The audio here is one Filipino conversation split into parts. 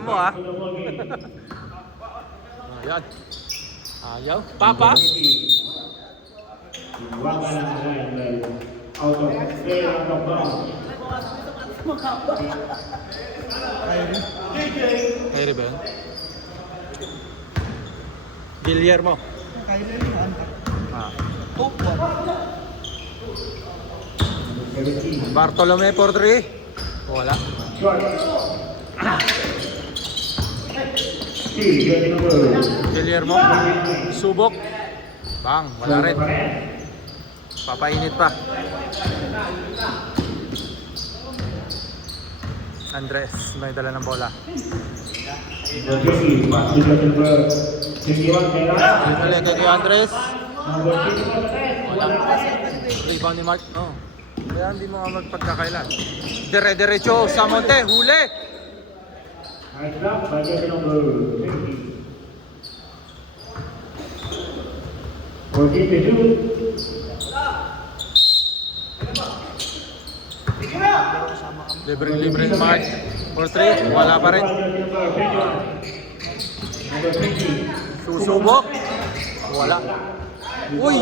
Mo ah. Ayan. Ayaw. Papa. Kyrie ba yun? Guillermo. Bartolome for 3. Wala. Guillermo. Subok. Bang. Wala rin. Papainit pa. Andres. May dala ng bola. Ulit kay Andres. Wala. Rebound ni Mark. Oh. Kaya hindi mo nga magpagkakailan. Dire-diretso sa Monte. Huli. Libre ni Mark. For 3. Wala pa rin. Susubok. Wala. Uy!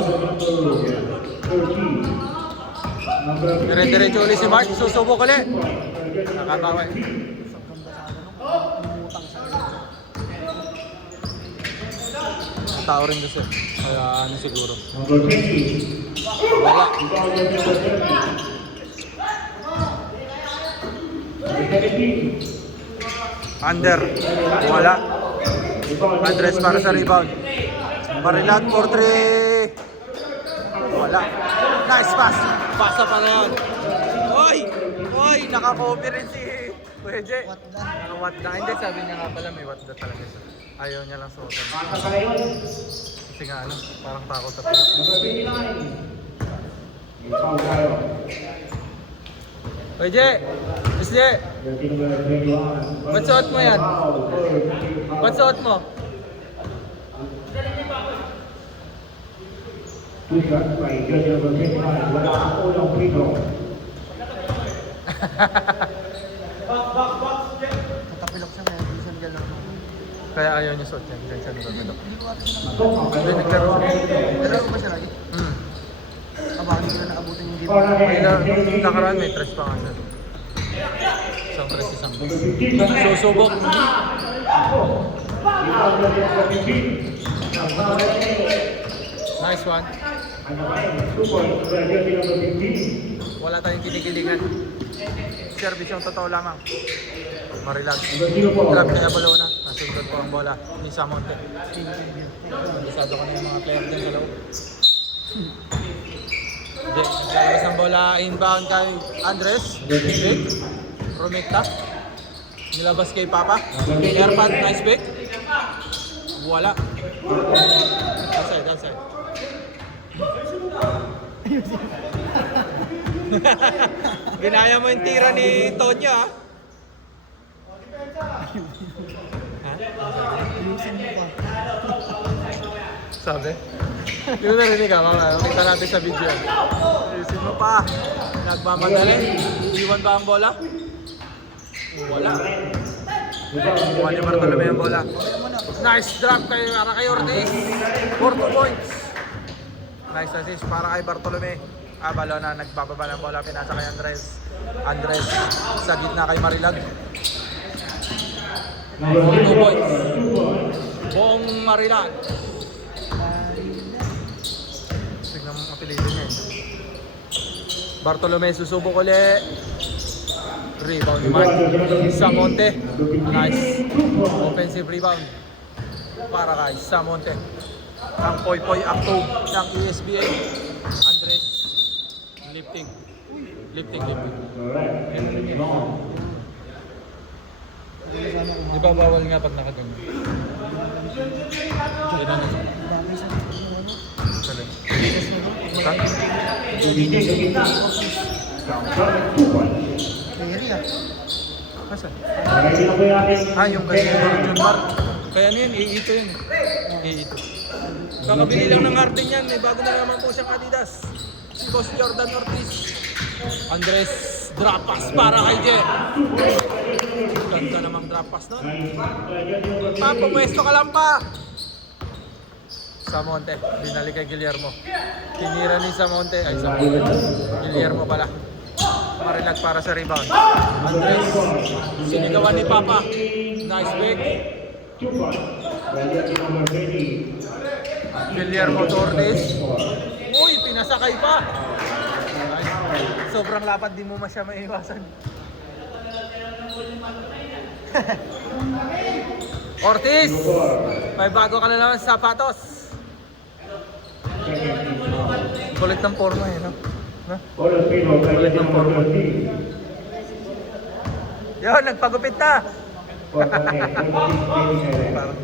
Dire-diretso ulit si Mark. Susubok ulit. Nakakaway. Tao rin kasi. Kaya ano siguro. Wala. Under. Wala. Andres para sa rebound. Marilat for 3. Wala. Nice pass. Pasa pa na yun. Oy! Oy! Naka-cover rin si Pwede. What na? Hindi, sabi niya nga pala may what na talaga siya. Ayaw niya lang suotan. Kasi nga ano, parang takot sa pila. Pwede! Pwede! Ba't suot mo yan? Ba't suot mo? Katapilok siya ngayon, isang dyan lang. Kaya ayaw niya suot yan, dyan siya nagagano. Hindi ko ata siya nalaro ba siya lagi? Aba, hindi ko na nakabutin yung game. May nakaraan may tres pa nga siya. Isang tres, isang tres. Susubok. Nice one. Wala tayong kinikilingan. Service yung totoo lamang. Marilag. Grab kaya Balona. Nasugod po ang bola. Ni Samonte. Bisado ko na yung mga player din sa loob. Hindi. Naglalabas ng bola inbound kay Andres. Pick. Rumikta. Nilabas kay Papa. Airpad. Nice pick. Wala. Outside, outside. Ginaya mo yung tira ni Tonyo ah. Ayusin mo pa. Sabi? Hindi mo narinig ka, makita natin sa video. Ayusin mo pa. Nagmamadali. Iwan ba ang bola? Wala. Iwan ni Bartolome ang bola. Nice drop para kay Ortiz. 4 points. Nice assist para kay Bartolome. Balona nagbababa ng bola. Pinasa kay Andres. Andres sa gitna kay Marilag. 2 points. Buong Marilag. Tignan mo ang apelido niya eh. Bartolome susubok ulit. Rebound ni Mark. Samonte. Nice. Offensive rebound para kay Samonte. Ang poy-poy acto ng ESBA. Andres. Lifting. Lifting. Di ba bawal nga pag nakaganyan? Hindi na nasa. Bagay sa ano? Salim. Basta Kaya ah. Asan? Yung kay John Mark. Kaya ano yun, iito yun. Iito. Kakabili lang ng Arden yan, may bago na naman po siyang Adidas. Si Boss Jordan Ortiz. Andres Drop pass para kay Jem. Ganda namang drop pass nun. Pumwesto ka lang pa. Samonte, binalik kay Guillermo. Tinira ni Samonte. Ay, Samonte. Guillermo pala. Marilag para sa rebound. Andres, sinigawan ni Papa. Nice pick. Guillermo Torres. Uy, pinasakay pa. Sobrang lapad, di mo masya maiwasan. Ortiz, may bago ka na naman sa sapatos. Kulit ng forma eh, no? Kulit ng forma. Yun, nagpagupit na. Parang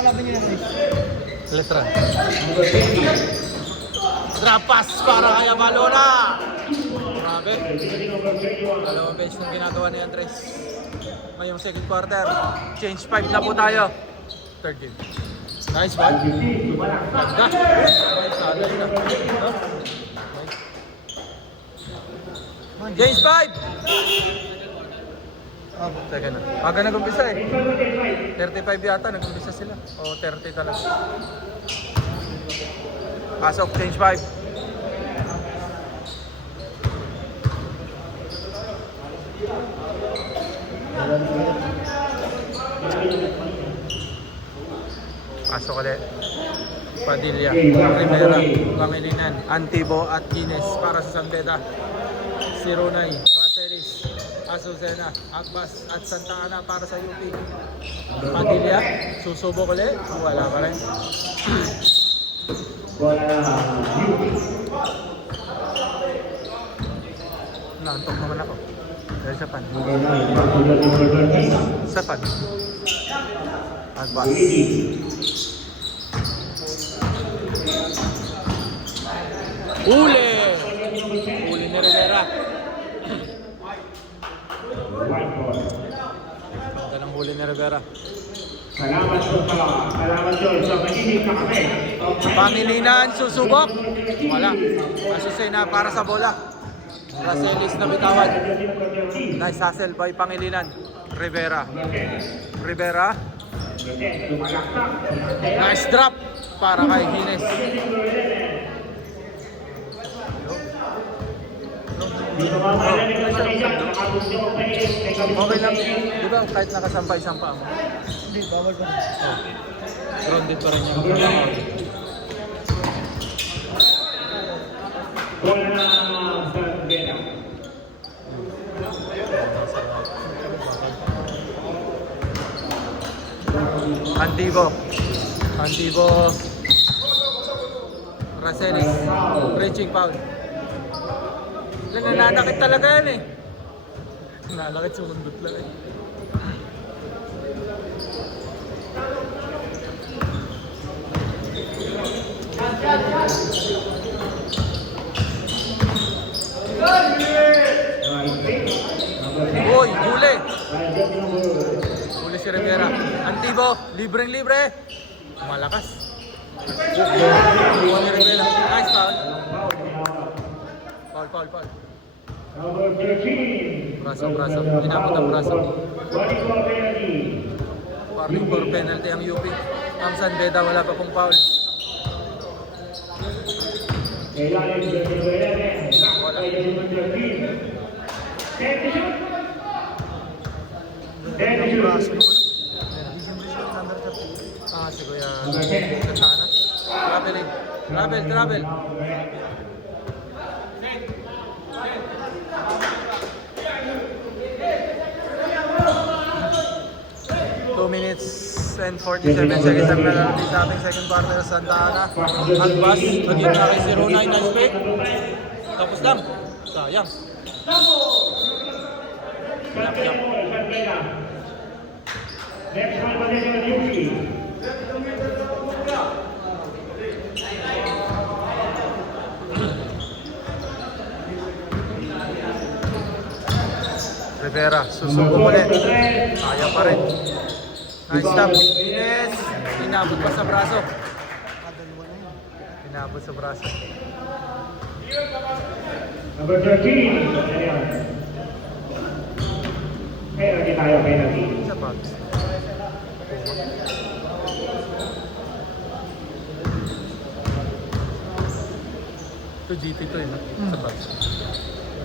Nakalaban niyo na guys. letra. Drop pass para kay Abalona. Grabe. Dalawang bench nung ginagawa ni Andres. Ngayong second quarter. Change 5 na po tayo. Third game. Nice one. Ganda. Nice. Adal na. No? Change 5. Teka na. Aga nag-umpisa eh. 35 yata nag-umpisa sila. O 30 talaga. Pasok, change 5. Pasok ulit. Padilla, Rivera, Pangilinan, Antibo at Guinness para sa San Beda. Sironay, Racelis, Azucena, Agbas at Santa Ana para sa UP. Padilla, susubok ulit. Wala pa rin. Naantok naman ako. Dahil sa pan. Sa pan. Agbas. Huli! Huli ni Rivera. Ganda ng huli ni Rivera. Salamat yun sa mahinig na kami. Pangilinan, susubok. Wala. Azucena para sa bola. Racelis na bitawan. Nice hustle by Pangilinan. Rivera. Rivera. Nice drop para kay Hines. Okay lang. Di ba kahit nakasampay-sampa mo? Hindi, bawal pa. Grounded pa rin yung trabaho. Antibo. Antibo. Racelis. Reaching foul. Nananakit talaga yan eh. Nananakit sumundot lang eh. Uy, huli! Huli si Rivera. Antibo, libreng-libre. Malakas. Huli ni Rivera. Nice foul. Foul. Number 13. Braso. Inabot ang braso. Parling for penalty ang UP. Ang San Beda wala pa pong foul. Kailangan yung Rivera. Wala. Braso naman. Si Kuya Santana. Travel. 2 minutes and 47 seconds ang nalalapit sa ating second quarter sa Santa Ana. Agbas, maging na kay 09 nice pick. Tapos lang. Sayang. Next one position of duty. Rivera, susubok ulit. Sayang pa rin. Nice stop. Ines. Inabot pa sa braso. Kadalawa na yun. Inabot sa braso. Number 13. Ayan. Penalty tayo, penalty. Sa box. Ito GT to eh. Sa box.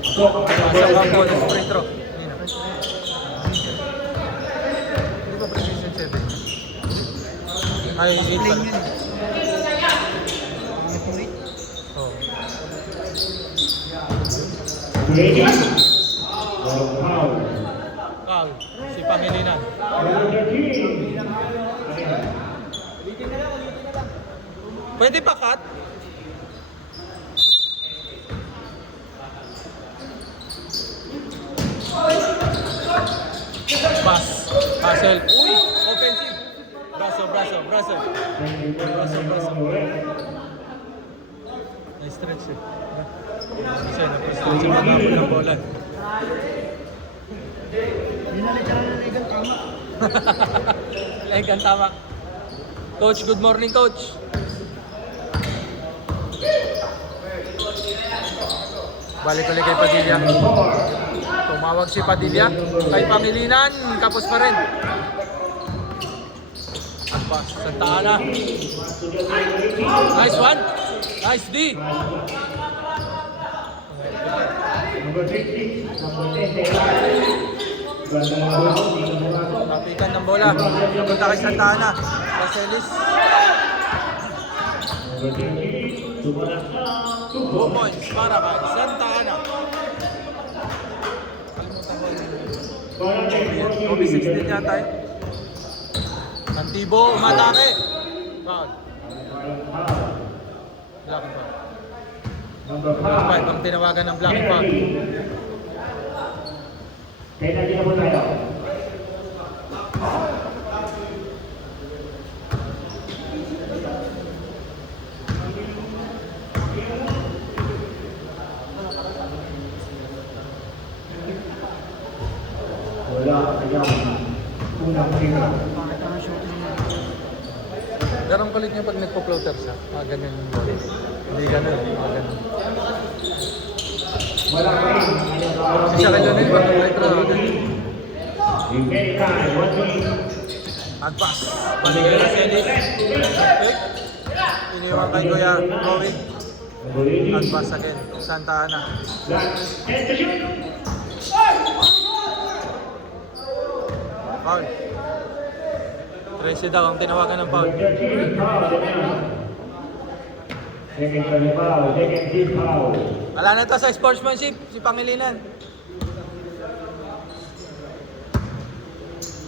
So, Sa kampo ng free throw. Yun na. Hindi ba precision 7? Ay, 8 Plain pala. yun eh. Mga tuloy. Oh. ready? Foul. Foul. Si Pangilinan. Number 13. Ayan. Pwede pa cut? Pass. Hassel. Uy! Offensive. Braso. Braso. Nice stretch eh. Kasi na-stretch yung mga ng bola. Binalik ka na ng legal, tama. Legan, tama. Coach, good morning, coach. Balik ulit kay Padilla. Tumawag si Padilla. Kay Pangilinan, kapos pa rin. Pass, Santa Ana. Nice one. Nice D. Number 60. Number 10. Napikan ng bola. Napunta kay Santa Ana. Caselis. Number 20. Sumunod na. 2 points para kay Santa Ana. Kobe 16 yata eh. Antibo, umatake. Foul. Blocking foul. Number Number 5 5. ang tinawagan ng blocking foul. Penalty na po tayo. Wala kayang unang tira. Bakit naman shooting mo? Garang kulit niya pag nagpo-floater siya. Ganyan yung bola. Hindi ganun. Ganun. Wala kayong Si Shaq Lionel, pag nag-retro. America, 1 Agpas. Balik kay Caselis. Quick. Iniwan kay Kuya Rowie. Agpas again. Santa Ana. Foul. 13 daw ang tinawagan ng foul. Second foul, second team foul. Wala na to sa sportsmanship, si Pangilinan.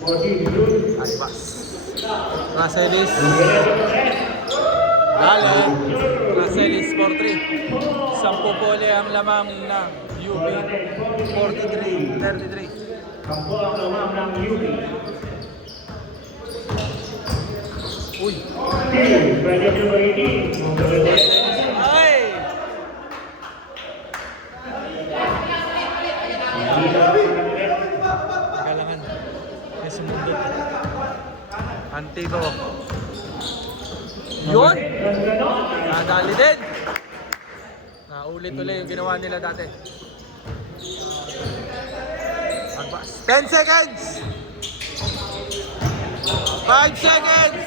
14 shoot. Agpas. Caselis. Dale. Caselis 4-3. 10 pole ang lamang ng UP. 43-33. Kampo ang lamang ng UP. Uy. Steal, Brandon number 18. Number 10. Ay! Galangan. May sumundot. Antigo. Yun! Nadali din. Naulit-ulit yung ginawa nila dati. Agpas. 10 seconds! 5 seconds!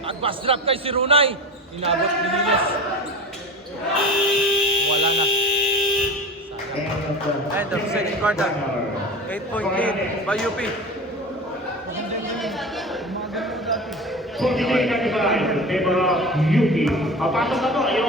Agpas drop kay si Runay. Inabot ni Liles. Wala na. End of second quarter. 8-point lead by UP. 43-35 in favor of UP. Papasok na to, ayaw